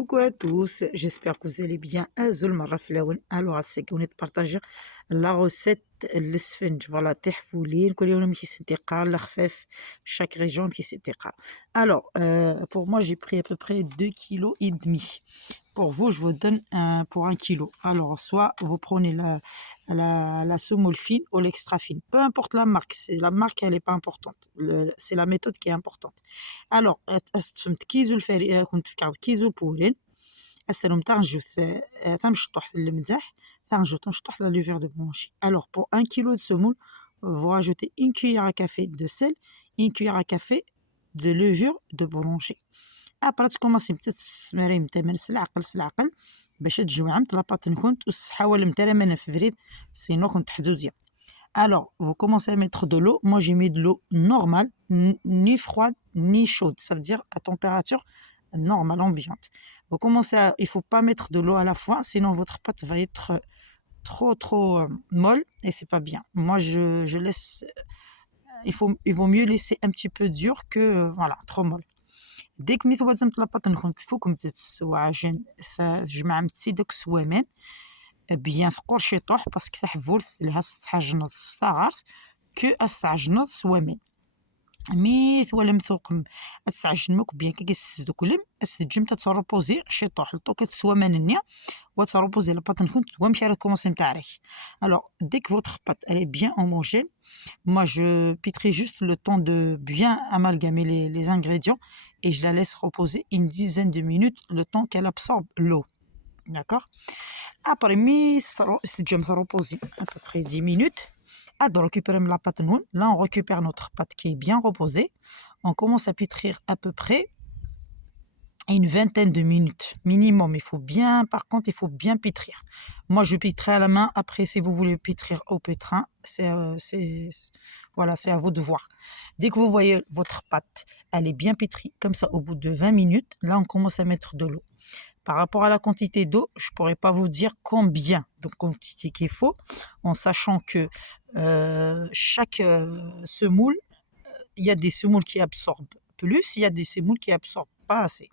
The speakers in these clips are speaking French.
Coucou à tous, j'espère que vous allez bien. Alors, c'est qu'on est partagé la recette l'isfinj. Voilà, تحفولين كل يوم كيس انتقال الخفاف chaque région كيس انتقال. Alors, pour moi, j'ai pris à peu près 2,5 kg. Pour vous, je vous donne pour 1 kg. Alors, soit vous prenez la semoule fine ou l'extra fine. Peu importe la marque, la marque, elle n'est pas importante. C'est la méthode qui est importante. Alors, استفدت كيزو الفري كنت فكرت كيزو البورين أسالهم تنجوز تنمشطوح الملح تنمشطوح la levure de blanchi. Alors, pour 1 kg de semoule, vous rajoutez une cuillère à café de sel, une cuillère à café de levure de blanchi. Après, تكوماسي تسمري من سلعقل سلعقل باش تجوعمت لاباط نكونت وحاول مترمنا في فريد سينو كنت حدودية. Alors, vous commencez à mettre de l'eau. Moi, j'ai mis de l'eau normale, ni froide, ni chaude. Ça veut dire à température normale, ambiante. Vous commencez à... Il ne faut pas mettre de l'eau à la fois, sinon votre pâte va être trop molle et c'est pas bien. Moi, je laisse... Il vaut mieux laisser un petit peu dur que, voilà, trop molle. Dès que vous avez la pâte, vous pouvez بيان ثقور شيطوح باسكو تحفولت لها ستحجنط ستاغارت كو استعجنط سوامين ميث ولا مثوقم استعجنمك بيان كي كيسدو كلم استجم تتروبوزي شيطوح لطوك تسوامان النيا وتروبوزي لاباط نكون ومشي على كومونسي نتاعك. Alors dès que votre pâte elle est bien homogène, moi je pétris juste le temps de bien amalgamer les ingrédients et je la laisse reposer une dizaine de minutes le temps qu'elle absorbe l'eau. D'accord. Après, je me repose à peu près 10 minutes. On récupère la pâte noune. Là, on récupère notre pâte qui est bien reposée. On commence à pétrir à peu près une vingtaine de minutes minimum. Par contre, il faut bien pétrir. Moi, je pétris à la main. Après, si vous voulez pétrir au pétrin, voilà, c'est à vous de voir. Dès que vous voyez votre pâte, elle est bien pétrie, comme ça, au bout de 20 minutes, là, on commence à mettre de l'eau. Par rapport à la quantité d'eau, je ne pourrais pas vous dire combien de quantité qu'il faut, en sachant que chaque semoule, il y a des semoules qui absorbent plus, il y a des semoules qui absorbent pas assez.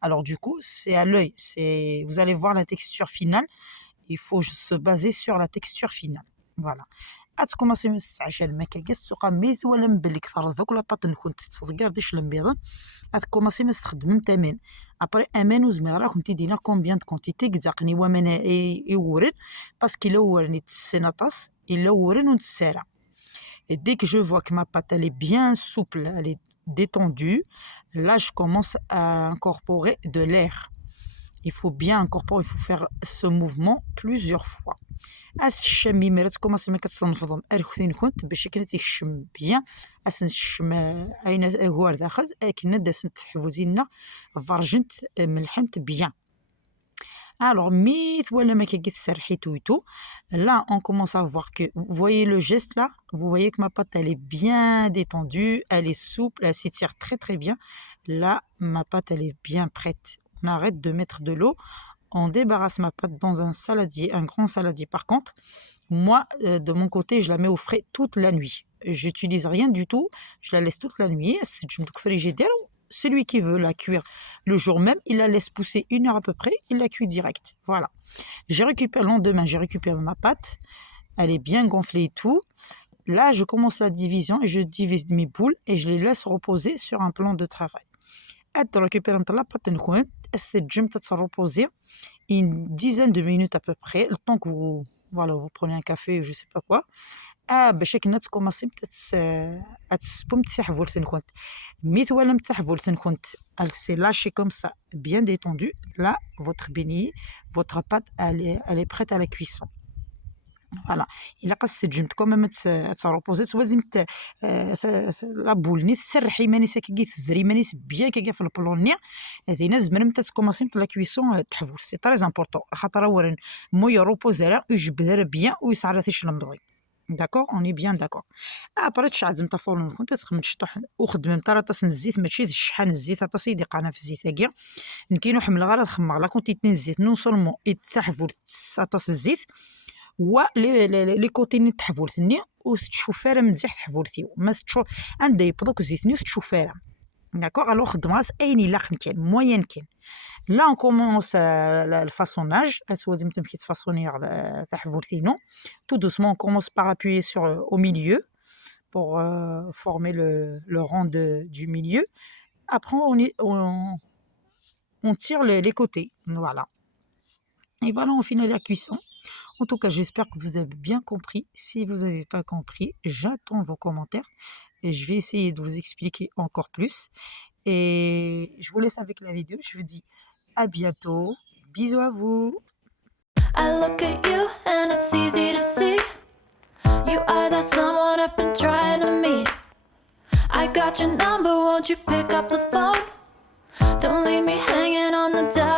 Alors du coup, c'est à l'œil. Vous allez voir la texture finale. Il faut se baser sur la texture finale. Voilà. تكوماسي من الساعه ما كاكاس تسوق ميت ولا مبلي كثر فوق لاباط نكون تصدقار ديش البيضه تكوماسي ما تخدم تمام ابري امان وزميره كنتي دينا كومبيان دو كونتيتي كزاقني ومن يورن باسكو الا ورني تسنطاس الا ورن ونتسارع. Et dès que je vois que ma pâte elle est bien souple, elle est détendue, là je commence à incorporer de l'air. Il faut bien incorporer, il faut faire ce mouvement plusieurs fois. الشمي مرات تكوماسي ما كتنفضم اركين كنت باش كنا تيشم بيان نشم اين هوار داخل كنا داسنت تحفوزينا فرجنت ملحنت بيان. Alors ميث ولا ما كيت سرحيتو تو là on commence à voir que vous voyez le geste là, vous voyez que ma pâte elle est bien détendue, elle est souple, elle s'étire très bien. Là ma pâte elle est bien prête. On arrête de mettre de l'eau. On débarrasse ma pâte dans un saladier, un grand saladier. Par contre, moi, de mon côté, je la mets au frais toute la nuit. J'utilise rien du tout, je la laisse toute la nuit. Celui qui veut la cuire le jour même, il la laisse pousser 1 heure à peu près, il la cuit direct. Voilà. Le lendemain, j'ai récupéré ma pâte, elle est bien gonflée et tout. Là, je commence la division et je divise mes boules et je les laisse reposer sur un plan de travail. Je récupère la pâte نكون استجم تتروبوزي une dizaine de minutes à peu près, le temps que vous prenez un café ou je sais pas quoi. باش كنا تكوماسي تسبم تحفولت كنت ميت ولا متحفولت كنت elle s'est lâchée comme ça, bien détendue. Là, votre beignet, votre pâte, elle est prête à la cuisson. Voilà. إلا قصت كوم ما تروبوزي لازم لا بول نيت سرحي مانيس كي تفري مانيس بيان كي في البلونيا هذينا زمن متى تكوماسي لا كويسون تحفور سي تري امبورطون خاطر ورن مويا روبوزالا يجبدها بيان ويسعراتيش المضغي. داكور اوني بيان داكور. ابري تشعل نتا فورن كنت تخدم تشطح وخدم نتا طاس الزيت ماشي الشحان الزيت طاس يديق انا في الزيت هكا نكينو حمل غير تخمر لا كنت تنين الزيت نون سولمون يتحفور طاس الزيت ولي كوتي ني تحفورتني وتشوفاره من تحت تحفورتي ما تشوف عندها يبدوك زيتني وتشوفاره. d'accord. Alors خدمة أين يلاقن كاين moyenne كاين. Là on commence le façonnage. أسود متم كي تفاصوني تاع حفورتينو. Tout doucement on commence par appuyer sur au milieu pour former le rang du milieu. Après on tire les côtés, voilà. Et voilà, on finit la cuisson. En tout cas, j'espère que vous avez bien compris. Si vous n'avez pas compris, j'attends vos commentaires et je vais essayer de vous expliquer encore plus. Et je vous laisse avec la vidéo. Je vous dis à bientôt. Bisous à vous. I look at you and it's easy to see. You are that someone I've been trying to meet. I got your number, won't you pick up the phone? Don't leave me hanging on the dial.